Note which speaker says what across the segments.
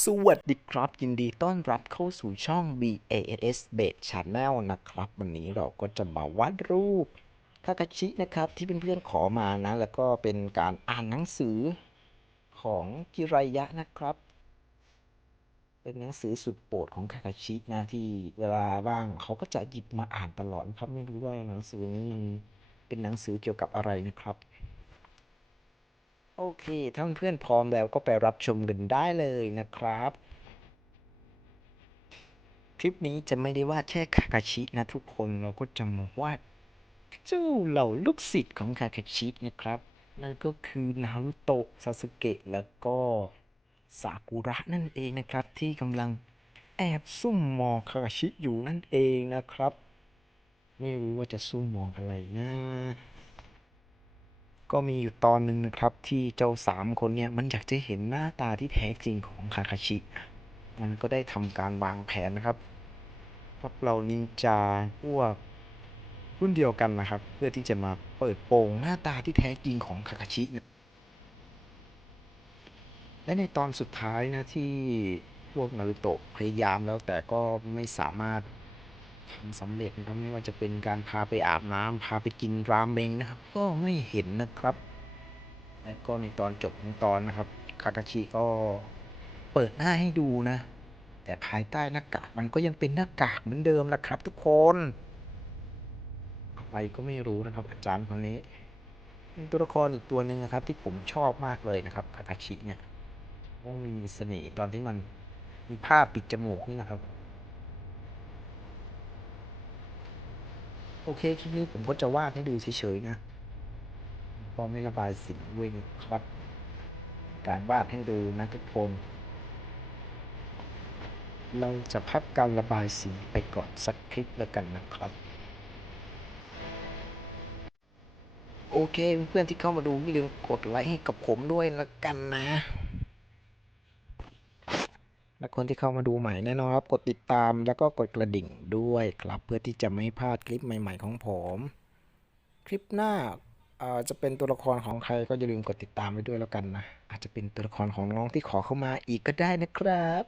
Speaker 1: สวัสดีครับ ยินดีต้อนรับเข้าสู่ช่อง BAS Base Channel นะครับ วันนี้เราก็จะมาวาดรูปทากาชินะครับ ที่เพื่อนๆขอมานะ แล้วก็เป็นการอ่านหนังสือของกิรายะนะครับ เป็นหนังสือสุดโปรดของทากาชินะที่เวลาว่างเขาก็จะหยิบมาอ่านตลอดครับไม่รู้ว่าหนังสือนี้มันเป็นหนังสือเกี่ยวกับอะไรนะครับ โอเค ถ้าเพื่อนพร้อมแล้วก็ไปรับชมกันได้เลยนะครับ คลิปนี้จะไม่ได้วาดแค่คาคาชินะทุกคนเราก็จะมาวาดเจ้าเหล่าลูกศิษย์ของคาคาชินะครับ นั่นก็คือนารุโตะซาสึเกะแล้วก็ซากุระนั่นเองนะครับ ที่กำลังแอบซุ่มมองคาคาชิอยู่นั่นเองนะครับ ไม่รู้ว่าจะซุ่มมองอะไรนะ ก็มีอยู่ตอนหนึ่งนะครับ ที่เจ้าสามคนเนี่ยมันอยากจะเห็นหน้าตาที่แท้จริงของคาคาชิ มันก็ได้ทำการวางแผนนะครับพวกเรานินจาพวกรุ่นเดียวกันนะครับ เพื่อที่จะมาเปิดโปงหน้าตาที่แท้จริงของคาคาชิเนี่ยและในตอนสุดท้ายนะที่พวกนารุโตะพยายามแล้วแต่ก็ไม่สามารถ ทำสำเร็จนะครับไม่ว่าจะเป็นการพาไปอาบน้ำพาไปกินราเมงนะครับ ก็ไม่เห็นนะครับ และก็ในตอนจบของตอนนะครับคาคาชิก็เปิดหน้าให้ดูนะ แต่ภายใต้หน้ากากมันก็ยังเป็นหน้ากากเหมือนเดิมแหละครับ ทุกคนใครก็ไม่รู้นะครับ อาจารย์คนนี้เป็นตัวละครอีกตัวหนึ่งนะครับ ที่ผมชอบมากเลยนะครับคาคาชิเนี่ยว่ามีเสน่ห์ตอนที่มันมีผ้าปิดจมูกนี่นะครับ โอเคคลิปนี้ผมก็จะวาดให้ดูเฉยๆนะพอไม่ระบายสีด้วยครับ การวาดให้ดูนะทุกคนเราจะพักการระบายสีไปก่อนสักคลิปแล้วกันนะครับ โอเคเพื่อนๆที่เข้ามาดูอย่าลืมกดไลค์ให้กับผมด้วยแล้วกันนะ และคนที่เข้ามาดูใหม่แน่นอนครับ กดติดตามแล้วก็กดกระดิ่งด้วยครับ เพื่อที่จะไม่พลาดคลิปใหม่ ๆ ของผม คลิปหน้าจะเป็นตัวละครของใครก็อย่าลืมกดติดตามไว้ด้วยแล้วกันนะ อาจจะเป็นตัวละครของน้องที่ขอเข้ามาอีกก็ได้นะครับ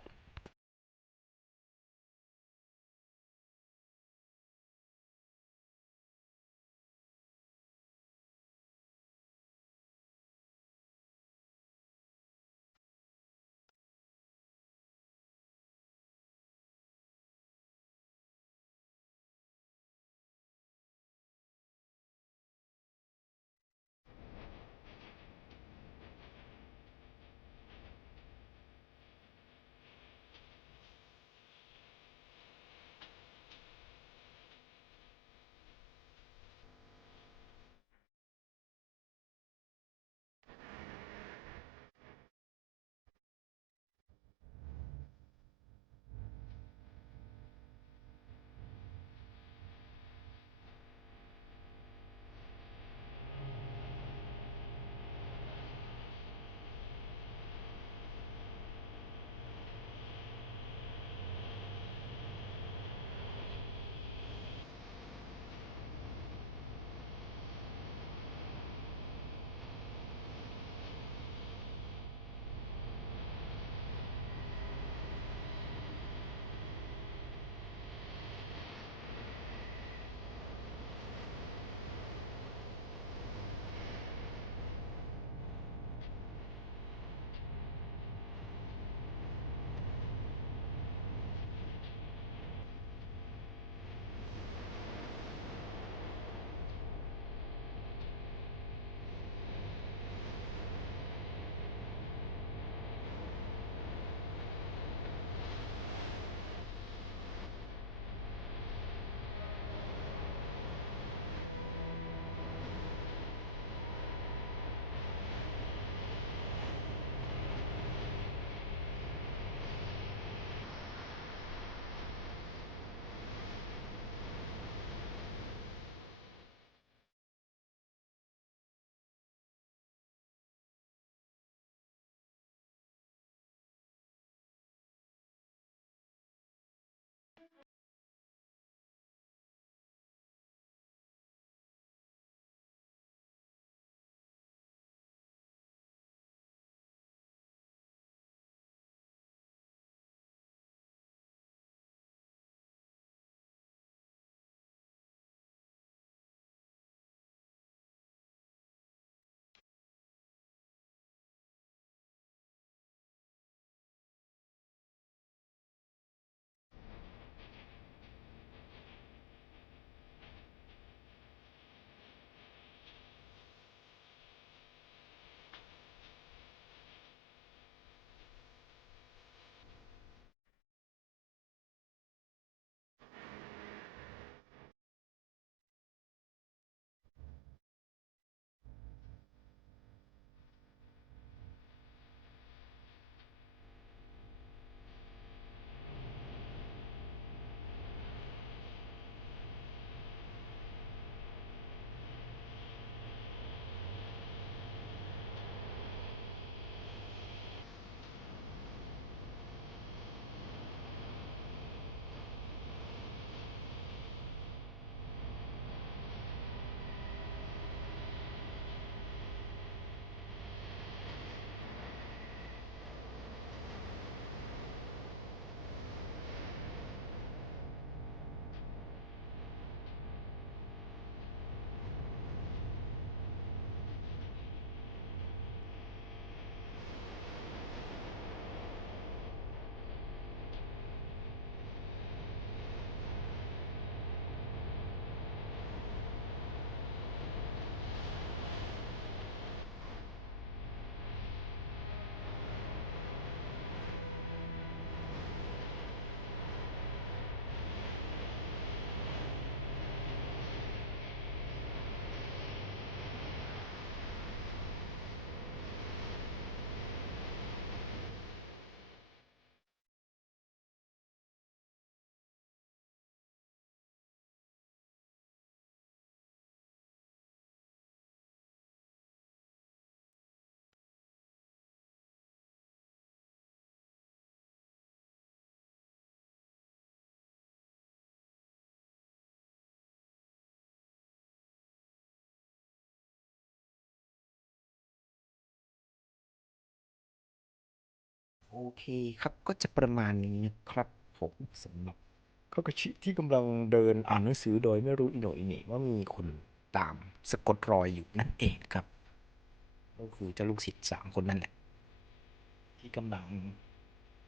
Speaker 1: โอเคครับก็จะประมาณนี้ครับผมสำหรับคากาชิที่กำลังเดินอ่านหนังสือโดยไม่รู้อีโหนอีเหน่ว่ามีคนตามสะกดรอยอยู่นั่นเองครับ ก็คือเจ้าลูกศิษย์สามคนนั่นแหละ ที่กำลัง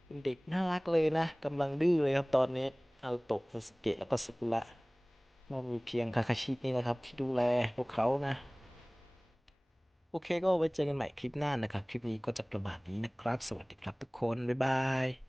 Speaker 1: เป็นเด็กน่ารักเลยนะกำลังดื้อเลยครับตอนนี้เอาตะซาสเกะแล้วก็สกุระก็มีเพียงคาคาชินี่นะครับ ที่ดูแลพวกเขานะ โอเคก็ไว้เจอกันใหม่คลิปหน้านะครับ คลิปนี้ก็จะประมาณนี้นะครับ สวัสดีครับทุกคน บ๊ายบาย